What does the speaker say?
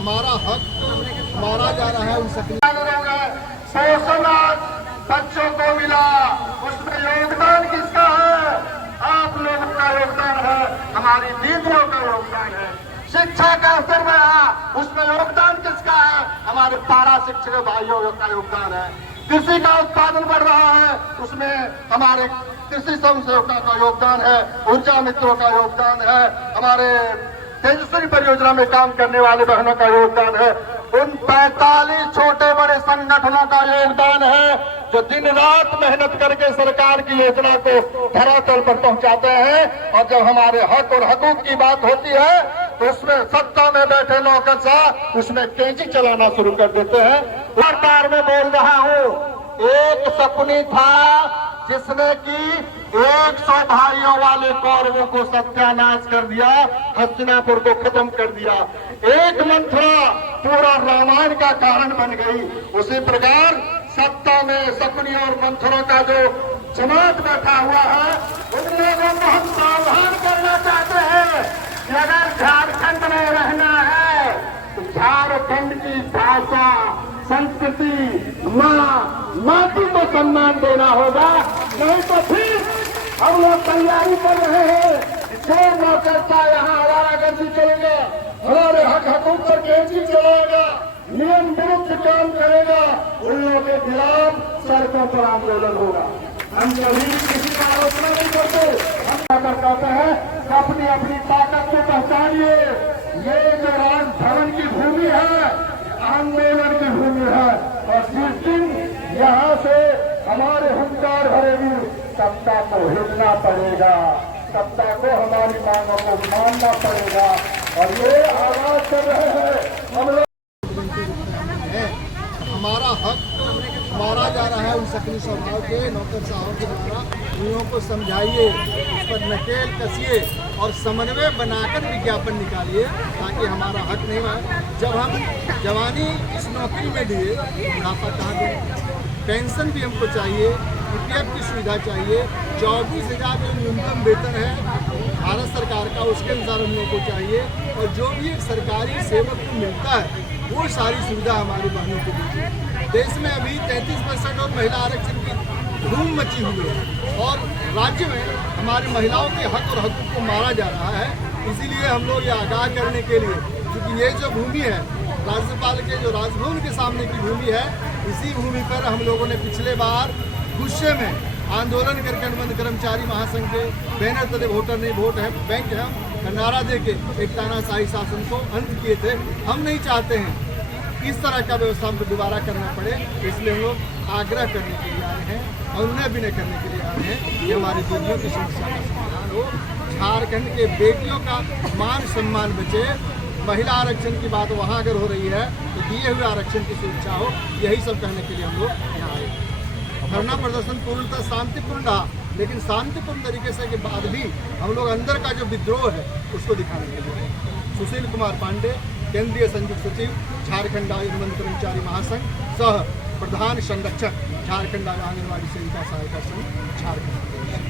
हमारा हक मारा जा रहा है उन सकरी 100 लाख बच्चों को मिला, उसमें योगदान किसका है? आप लोगों का योगदान है, हमारी दीदियों का योगदान है। शिक्षा का स्तर बढ़ा, उसमें योगदान किसका है? हमारे पारा शिक्षक भाइयों का योगदान है। कृषि का उत्पादन बढ़ रहा है, उसमें हमारे कृषि समूहों का योगदान है, ऊर्जा मित्रों का योगदान है, हमारे तेजस्वी परियोजना में काम करने वाले बहनों का योगदान है, उन 45 छोटे बड़े संगठनों का योगदान है जो दिन रात मेहनत करके सरकार की योजना को धरातल पर पहुंचाते हैं। और जब हमारे हक और हकूक की बात होती है तो उसमें सत्ता में बैठे नौकरशाह उसमें कैंची चलाना शुरू कर देते हैं। बार में बोल रहा हूँ, एक शकुनी था जिसने की 100 भाइयों वाले कौरवों को सत्यानाश कर दिया, हस्तिनापुर को खत्म कर दिया। एक मंथरा पूरा रामायण का कारण बन गई। उसी प्रकार सत्ता में शकुनी और मंथरों का जो जमात बैठा हुआ है, उन लोगों को हम सावधान करना चाहते हैं कि अगर झारखंड में रहना है तो झारखंड की भाषा, संस्कृति, माटी को सम्मान देना होगा। नहीं तो फिर हम लोग तैयारी कर रहे हैं, जो नौकरशाह यहाँ हवालागर्दी चलेगा, हमारे हक हकूक पर कैंची चलाएगा, नियम विरुद्ध काम करेगा, उन लोगों के खिलाफ सड़कों पर आंदोलन होगा। हम कभी किसी का आलोचना नहीं करते, हम कहते हैं अपनी अपनी ताकत को पहचानिए। ये जो राजभवन की भूमि है, आंदोलन की भूमि है, और जिस दिन यहाँ से हमारे हुंकार भरेगी, सत्ता को हिलना पड़ेगा, सत्ता को हमारी मांगों को मानना पड़ेगा। और ये आवाज कर रहे हैं हम लोग, हमारा हक मारा जा रहा है उन सक्रिय स्वभाव के नौकरशाहों के द्वारा। उन लोगों को समझाइए, उस पर नकेल कसिए और समन्वय बनाकर विज्ञापन निकालिए ताकि हमारा हक नहीं मारे। जब हम जवानी इस नौकरी में दिए, बुढ़ापा कहाँ दें? पेंशन भी हमको चाहिए, पीपीएफ की सुविधा चाहिए, 24,000 जो न्यूनतम वेतन है भारत सरकार का, उसके अनुसार हम लोग को चाहिए। और जो भी एक सरकारी सेवक को मिलता है वो सारी सुविधा हमारी बहनों को दीजिए। देश में अभी 33% और महिला आरक्षण की धूम मची हुई है और राज्य में हमारी महिलाओं के हक और हकूक को मारा जा रहा है। इसीलिए हम लोग ये आगाह करने के लिए, क्योंकि ये जो भूमि है राज्यपाल के जो राजभवन के सामने की भूमि है, इसी भूमि पर हम लोगों ने पिछले बार गुस्से में आंदोलन करके अनुबंध कर्मचारी महासंघ के बैनर तले वोटर नहीं वोट है बैंक है का नारा देके एक तानाशाही शासन को अंत किए थे। हम नहीं चाहते हैं इस तरह का व्यवस्था हमको दोबारा करना पड़े, इसलिए हम लोग आग्रह करने के लिए आए हैं और उन्हें विनय करने के लिए आए हैं कि हमारी दीदियों की समस्या का समाधान हो, झारखंड के बेटियों का मान सम्मान बचे। महिला आरक्षण की बात वहाँ अगर हो रही है तो दिए हुए आरक्षण की सुरक्षा हो, यही सब कहने के लिए हम लोग यहाँ आए। धरना प्रदर्शन पूर्णतः शांतिपूर्ण रहा, लेकिन शांतिपूर्ण तरीके से के बाद भी हम लोग अंदर का जो विद्रोह है उसको दिखाने के लिए। सुशील कुमार पांडे, केंद्रीय संयुक्त सचिव झारखंड अनुबंध कर्मचारी महासंघ, सह प्रधान संरक्षक झारखंड आंगनबाड़ी सेविका सहायता संघ झारखंड।